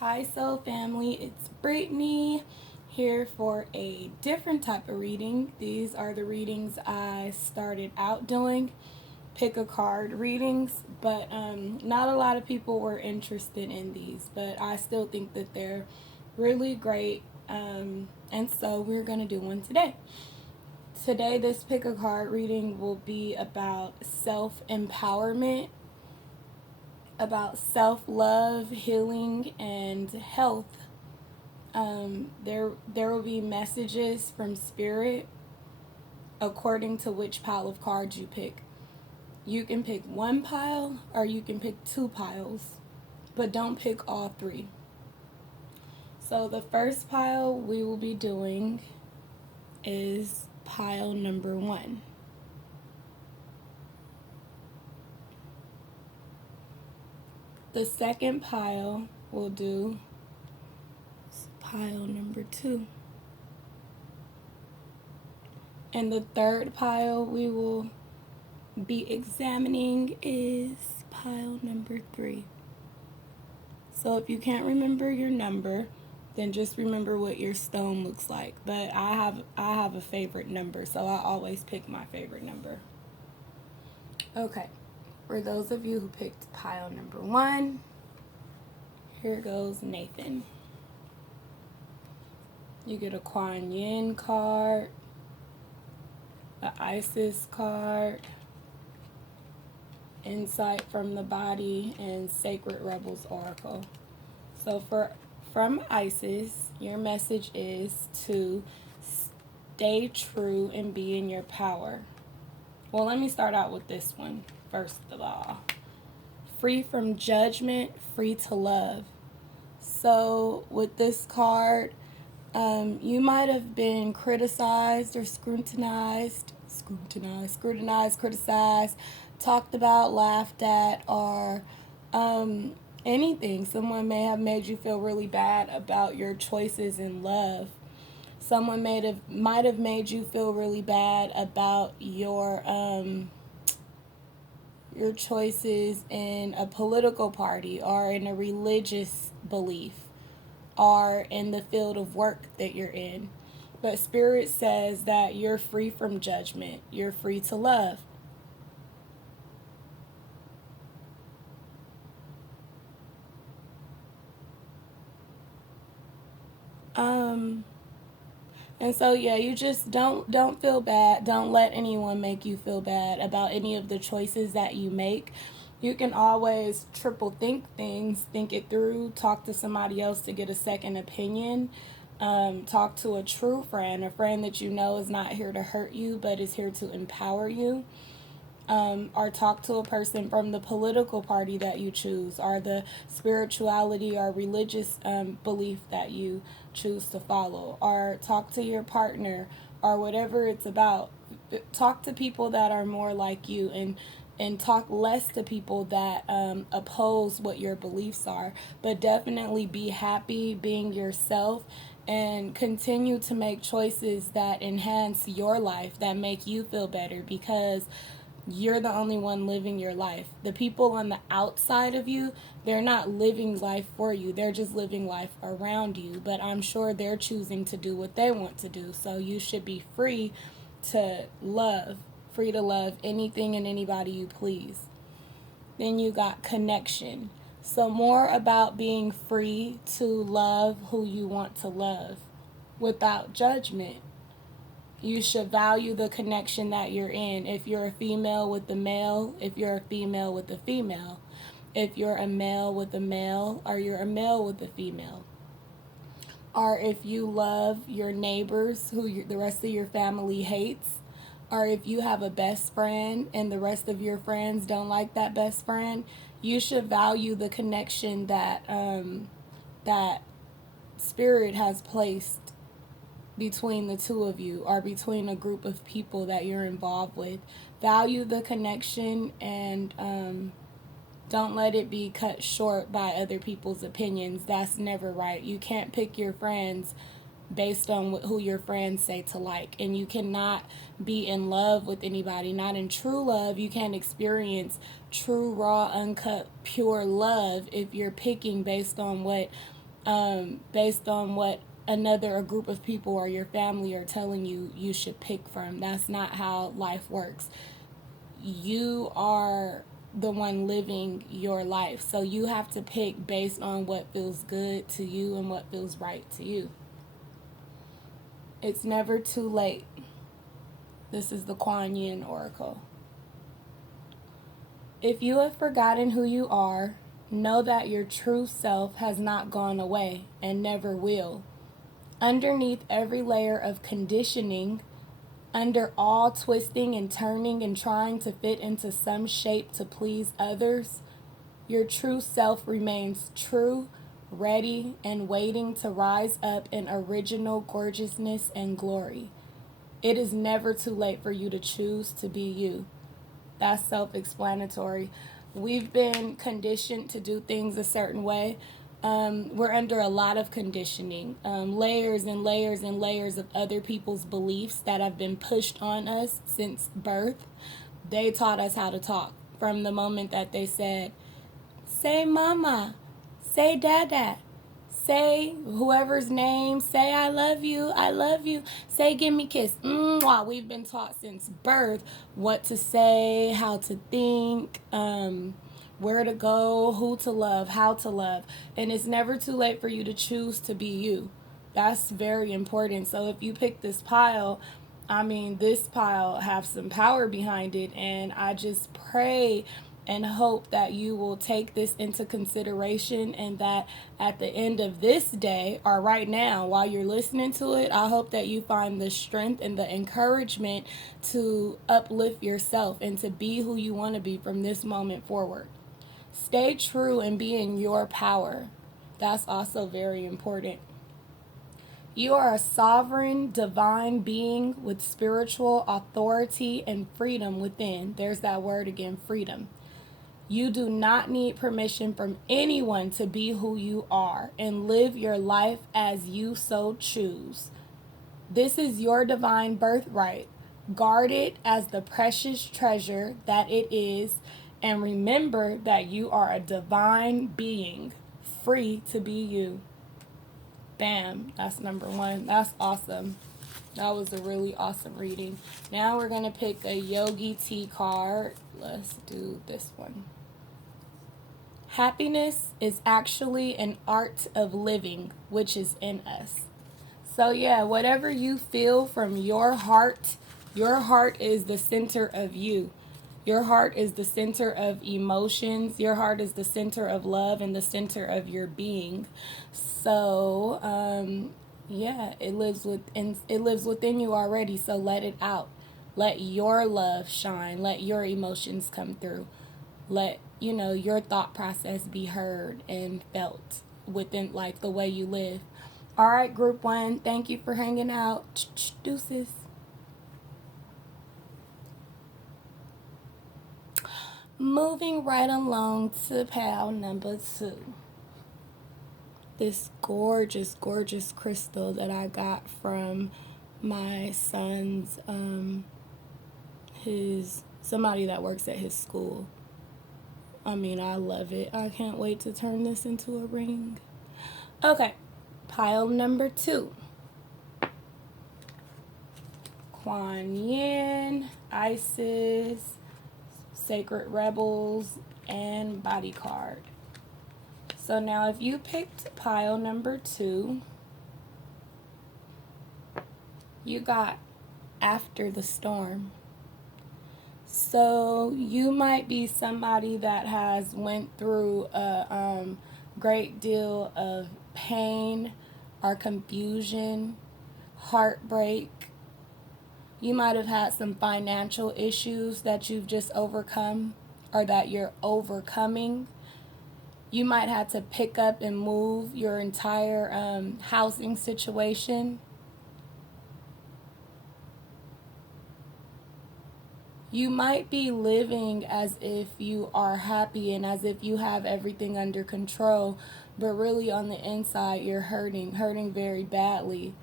Hi Soul Family, it's Brittany here for a different type of reading. These are the readings I started out doing, pick a card readings, but not a lot of people were interested in these, but I still think that they're really great, and so we're going to do one today. Today, this pick a card reading will be about self-empowerment, about self-love, healing, and health. There will be messages from Spirit according to which pile of cards you pick. You can pick one pile or you can pick two piles, but don't pick all three. So the first pile we will be doing is pile number 1. The second pile we'll do is pile number 2. And the third pile we will be examining is pile number 3. So if you can't remember your number, then just remember what your stone looks like. But I have a favorite number, so I always pick my favorite number. Okay, for those of you who picked pile number 1, here goes Nathan. You get a Kuan Yin card, an Isis card, Insight from the Body, and Sacred Rebels Oracle. So from Isis, your message is to stay true and be in your power. Well, let me start out with this one first of all. Free from judgment, free to love. So with this card, you might have been criticized or scrutinized, criticized, talked about, laughed at, or anything. Someone may have made you feel really bad about your choices in love. Someone might have made you feel really bad about your choices in a political party or in a religious belief or in the field of work that you're in. But Spirit says that you're free from judgment. You're free to love. And so yeah, you just don't feel bad. Don't let anyone make you feel bad about any of the choices that you make. You can always triple think things, think it through, talk to somebody else to get a second opinion. Talk to a true friend, a friend that you know is not here to hurt you but is here to empower you. Or talk to a person from the political party that you choose, or the spirituality or religious belief that you choose to follow, or talk to your partner, or whatever it's about. Talk to people that are more like you, and talk less to people that oppose what your beliefs are. But definitely be happy being yourself and continue to make choices that enhance your life, that make you feel better, because you're the only one living your life. The people on the outside of you, they're not living life for you. They're just living life around you. But I'm sure they're choosing to do what they want to do. So you should be free to love anything and anybody you please. Then you got connection. So more about being free to love who you want to love without judgment. You should value the connection that you're in. If you're a female with a male, if you're a female with a female, if you're a male with a male, or you're a male with a female. Or if you love your neighbors who the rest of your family hates, or if you have a best friend and the rest of your friends don't like that best friend, you should value the connection that that Spirit has placed between the two of you, or between a group of people that you're involved with. Value the connection, and don't let it be cut short by other people's opinions. That's never right. You can't pick your friends based on who your friends say to like, and you cannot be in love with anybody, not in true love. You can't experience true, raw, uncut, pure love if you're picking based on what based on what a group of people or your family are telling you you should pick from. That's not how life works. You are the one living your life, so you have to pick based on what feels good to you and what feels right to you. It's never too late. This is the Kuan Yin Oracle. If you have forgotten who you are, know that your true self has not gone away and never will. Underneath every layer of conditioning, under all twisting and turning and trying to fit into some shape to please others, your true self remains true, ready, and waiting to rise up in original gorgeousness and glory. It is never too late for you to choose to be you. That's self-explanatory. We've been conditioned to do things a certain way. We're under a lot of conditioning, layers and layers and layers of other people's beliefs that have been pushed on us since birth. They taught us how to talk from the moment that they said, say mama, say dada, say whoever's name, say I love you, say give me a kiss. Mwah. We've been taught since birth what to say, how to think, where to go, who to love, how to love. And it's never too late for you to choose to be you. That's very important. So if you pick this pile, this pile have some power behind it, and I just pray and hope that you will take this into consideration, and that at the end of this day, or right now while you're listening to it, I hope that you find the strength and the encouragement to uplift yourself and to be who you want to be from this moment forward. Stay true and be in your power. That's also very important. You are a sovereign, divine being with spiritual authority and freedom within. There's that word again, freedom. You do not need permission from anyone to be who you are and live your life as you so choose. This is your divine birthright. Guard it as the precious treasure that it is, and remember that you are a divine being, free to be you. Bam, that's number one. That's awesome. That was a really awesome reading. Now we're going to pick a Yogi Tea card. Let's do this one. Happiness is actually an art of living, which is in us. So yeah, whatever you feel from your heart is the center of you. Your heart is the center of emotions. Your heart is the center of love and the center of your being. So, yeah, it lives within you already. So let it out. Let your love shine. Let your emotions come through. Let, your thought process be heard and felt within, like, the way you live. All right, group one, thank you for hanging out. Deuces. Moving right along to pile number 2. This gorgeous, gorgeous crystal that I got from my son's, somebody that works at his school. I love it. I can't wait to turn this into a ring. Okay, pile number 2. Kuan Yin, Isis, Sacred Rebels, and Body card. So now if you picked pile number 2, you got After the Storm. So you might be somebody that has went through a great deal of pain or confusion, heartbreak. You might have had some financial issues that you've just overcome or that you're overcoming. You might have to pick up and move your entire housing situation. You might be living as if you are happy and as if you have everything under control, but really on the inside you're hurting very badly.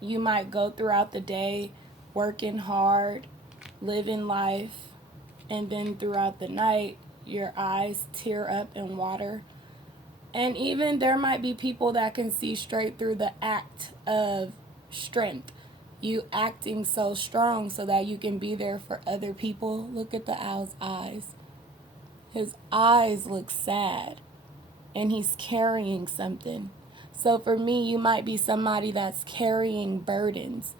You might go throughout the day working hard, living life, and then throughout the night your eyes tear up and water. And even there might be people that can see straight through the act of strength. You acting so strong so that you can be there for other people. Look at the owl's eyes. His eyes look sad, and he's carrying something. So for me, you might be somebody that's carrying burdens,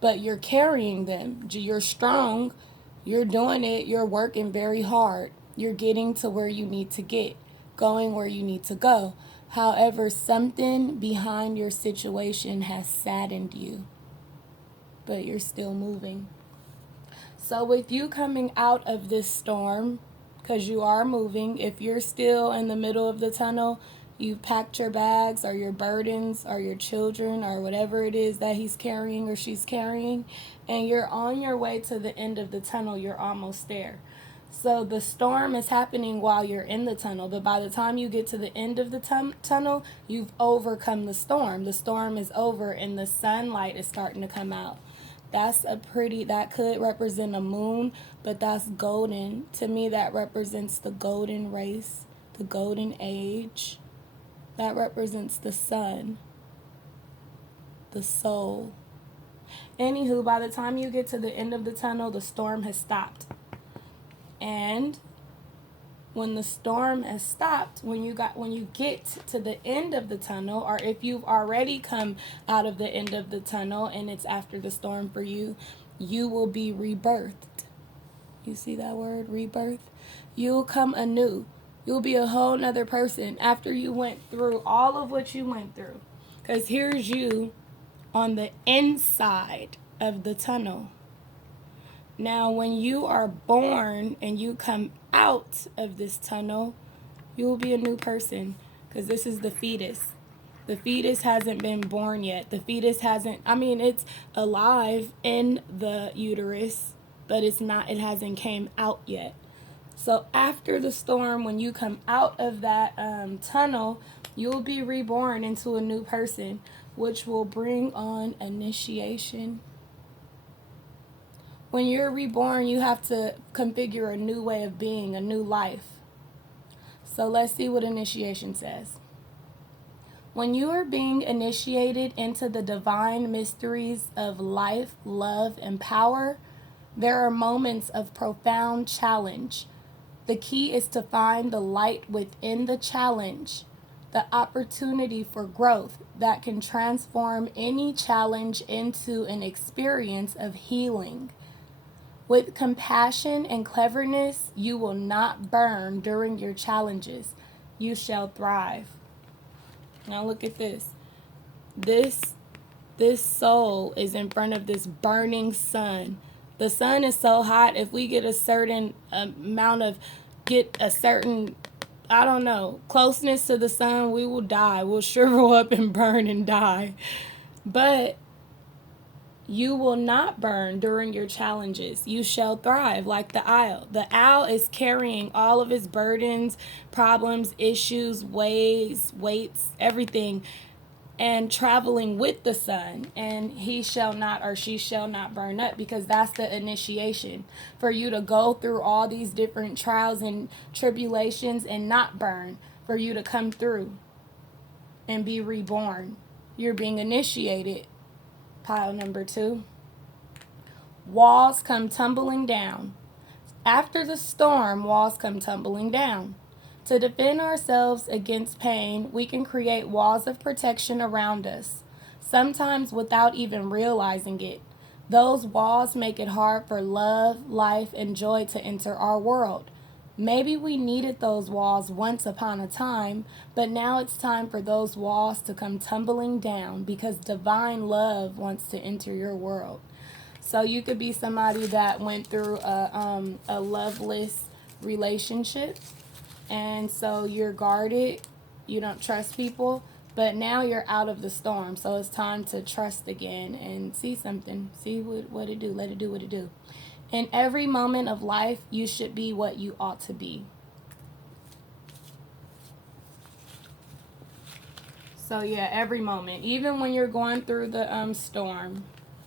but you're carrying them. You're strong. You're doing it. You're working very hard. You're getting to where you need to get, going where you need to go. However, something behind your situation has saddened you, but you're still moving. So with you coming out of this storm, because you are moving, if you're still in the middle of the tunnel, you've packed your bags or your burdens or your children or whatever it is that he's carrying or she's carrying, and you're on your way to the end of the tunnel, you're almost there. So the storm is happening while you're in the tunnel, but by the time you get to the end of the tunnel, you've overcome the storm. The storm is over and the sunlight is starting to come out. That could represent a moon, but that's golden. To me, that represents the golden race, the golden age. That represents the sun, the soul. Anywho, by the time you get to the end of the tunnel, the storm has stopped. And when the storm has stopped, when you get to the end of the tunnel, or if you've already come out of the end of the tunnel and it's after the storm for you, you will be rebirthed. You see that word, rebirth? You'll come anew. You'll be a whole nother person after you went through all of what you went through. Because here's you on the inside of the tunnel. Now, when you are born and you come out of this tunnel, you will be a new person, because this is the fetus. The fetus hasn't been born yet. The fetus it's alive in the uterus, but it hasn't came out yet. So after the storm, when you come out of that tunnel, you'll be reborn into a new person, which will bring on initiation. When you're reborn, you have to configure a new way of being, a new life. So let's see what initiation says. When you are being initiated into the divine mysteries of life, love, and power, there are moments of profound challenge. The key is to find the light within the challenge, the opportunity for growth that can transform any challenge into an experience of healing. With compassion and cleverness, you will not burn during your challenges. You shall thrive. Now look at this. This soul is in front of this burning sun. The sun is so hot, if we get a certain closeness to the sun, we will die. We'll shrivel up and burn and die. But you will not burn during your challenges. You shall thrive like the owl. The owl is carrying all of his burdens, problems, issues, weights, everything, and traveling with the sun. And he shall not, or she shall not burn up, because that's the initiation. For you to go through all these different trials and tribulations and not burn. For you to come through and be reborn. You're being initiated. Pile number 2. Walls come tumbling down. After the storm, walls come tumbling down. To defend ourselves against pain, we can create walls of protection around us, sometimes without even realizing it. Those walls make it hard for love, life, and joy to enter our world. Maybe we needed those walls once upon a time, but now it's time for those walls to come tumbling down, because divine love wants to enter your world. So you could be somebody that went through a loveless relationship, and so you're guarded, you don't trust people, but now you're out of the storm, so it's time to trust again and see something. See what it do. Let it do what it do. In every moment of life, you should be what you ought to be. So yeah, every moment, even when you're going through the storm,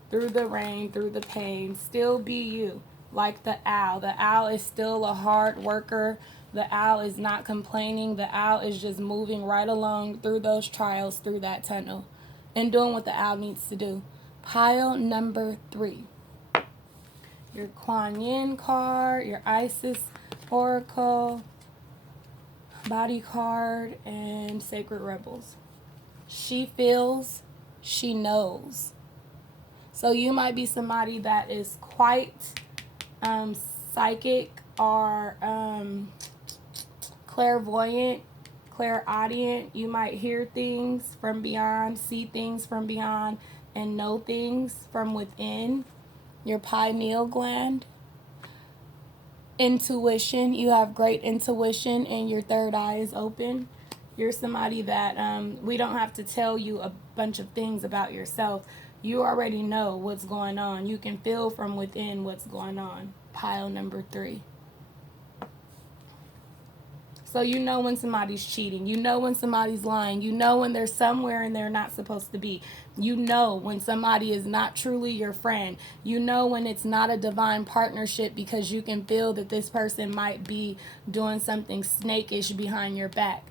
through the rain, through the pain, still be you. Like the owl. The owl is still a hard worker, The owl is not complaining. The owl is just moving right along through those trials, through that tunnel, and doing what the owl needs to do. Pile number 3. Your Kuan Yin card, your Isis Oracle, Body card, and Sacred Rebels. She feels, she knows. So you might be somebody that is quite psychic or clairvoyant, clairaudient. You might hear things from beyond, see things from beyond, and know things from within. Your pineal gland. Intuition. You have great intuition and your third eye is open. You're somebody that we don't have to tell you a bunch of things about yourself. You already know what's going on. You can feel from within what's going on. Pile number 3. So you know when somebody's cheating. You know when somebody's lying. You know when they're somewhere and they're not supposed to be. You know when somebody is not truly your friend. You know when it's not a divine partnership because you can feel that this person might be doing something snakish behind your back.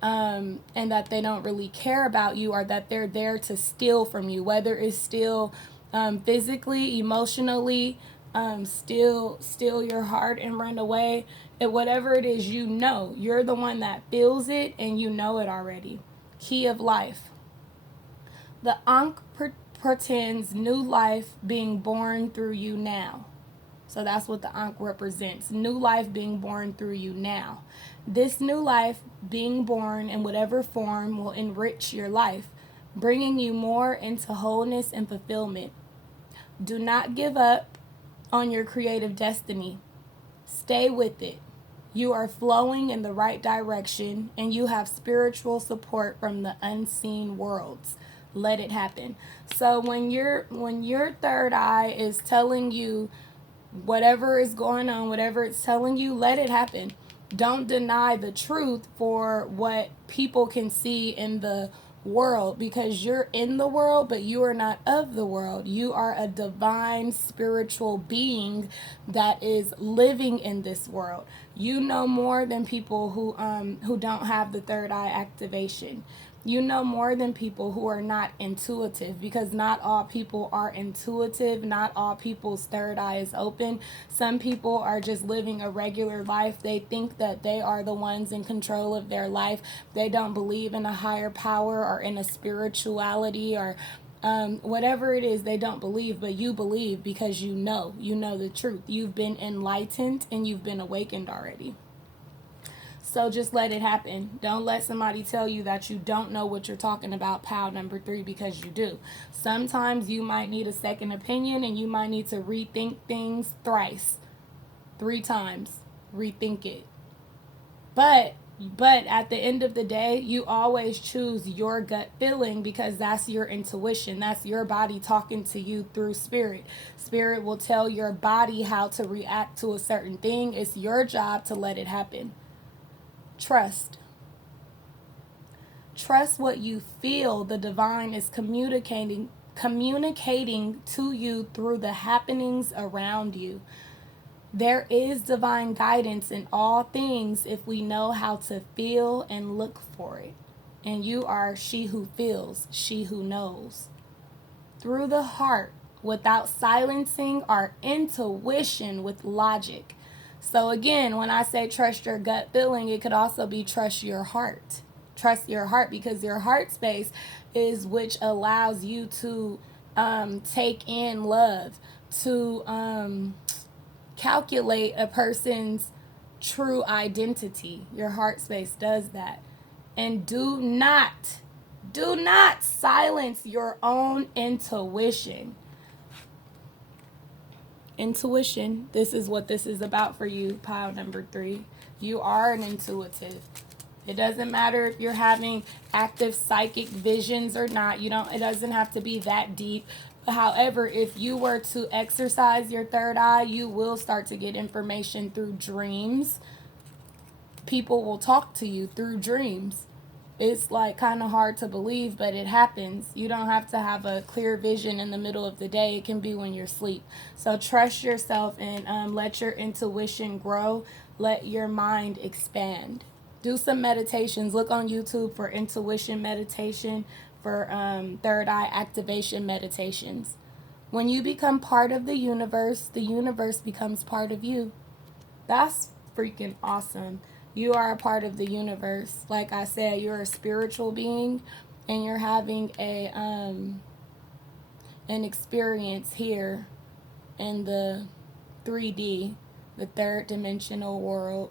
And that they don't really care about you, or that they're there to steal from you, whether it's steal physically, emotionally, steal your heart and run away. And whatever it is, you know, you're the one that feels it and you know it already. Key of life. The Ankh pretends new life being born through you now. So that's what the Ankh represents. New life being born through you now. This new life being born in whatever form will enrich your life, bringing you more into wholeness and fulfillment. Do not give up on your creative destiny. Stay with it. You are flowing in the right direction and you have spiritual support from the unseen worlds. Let it happen. So when your third eye is telling you whatever is going on, whatever it's telling you, let it happen. Don't deny the truth for what people can see in the world, because you're in the world, but you are not of the world. You are a divine spiritual being that is living in this world. You know more than people who don't have the third eye activation. You know more than people who are not intuitive, because not all people are intuitive. Not all people's third eye is open. Some people are just living a regular life. They think that they are the ones in control of their life. They don't believe in a higher power or in a spirituality or whatever it is. They don't believe, but you believe because you know the truth. You've been enlightened and you've been awakened already. So just let it happen. Don't let somebody tell you that you don't know what you're talking about, pile number 3, because you do. Sometimes you might need a second opinion and you might need to rethink things thrice, 3 times. Rethink it. But at the end of the day, you always choose your gut feeling, because that's your intuition. That's your body talking to you through spirit. Spirit will tell your body how to react to a certain thing. It's your job to let it happen. Trust. Trust what you feel the divine is communicating to you through the happenings around you. There is divine guidance in all things if we know how to feel and look for it. And you are she who feels, she who knows. Through the heart, without silencing our intuition with logic. So again, when I say trust your gut feeling, it could also be trust your heart. Trust your heart, because your heart space is which allows you to take in love, to calculate a person's true identity. Your heart space does that. And do not silence your own intuition. Intuition, this is what this is about for you, pile number 3. You are an intuitive. It doesn't matter if you're having active psychic visions or not. It doesn't have to be that deep. However, if you were to exercise your third eye, you will start to get information through dreams. People will talk to you through dreams. It's like kind of hard to believe, but it happens. You don't have to have a clear vision in the middle of the day. It can be when you're asleep. So trust yourself and let your intuition grow. let your mind expand. Do some meditations. Look on YouTube for intuition meditation, for third eye activation meditations. When you become part of the universe becomes part of you. That's freaking awesome. You are a part of the universe. Like I said, you're a spiritual being, and you're having an experience here in the 3D, the third dimensional world,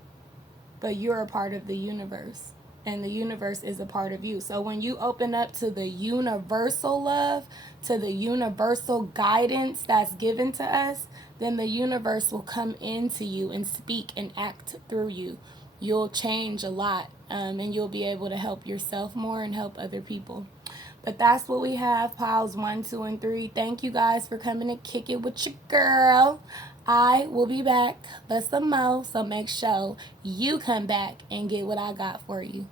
but you're a part of the universe, and the universe is a part of you. So when you open up to the universal love, to the universal guidance that's given to us, then the universe will come into you and speak and act through you. You'll change a lot, and you'll be able to help yourself more and help other people. But that's what we have, piles 1, 2, and 3. Thank you guys for coming to kick it with your girl. I will be back for some more, so make sure you come back and get what I got for you.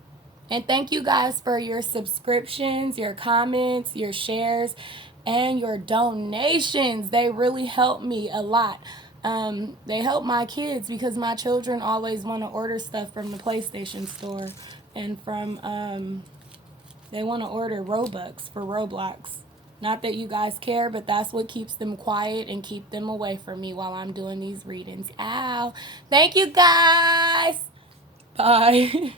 And thank you guys for your subscriptions, your comments, your shares, and your donations. They really help me a lot. They help my kids because my children always want to order stuff from the PlayStation store and from they want to order Robux for Roblox. Not that you guys care, but that's what keeps them quiet and keep them away from me while I'm doing these readings. Ow. Thank you guys. Bye.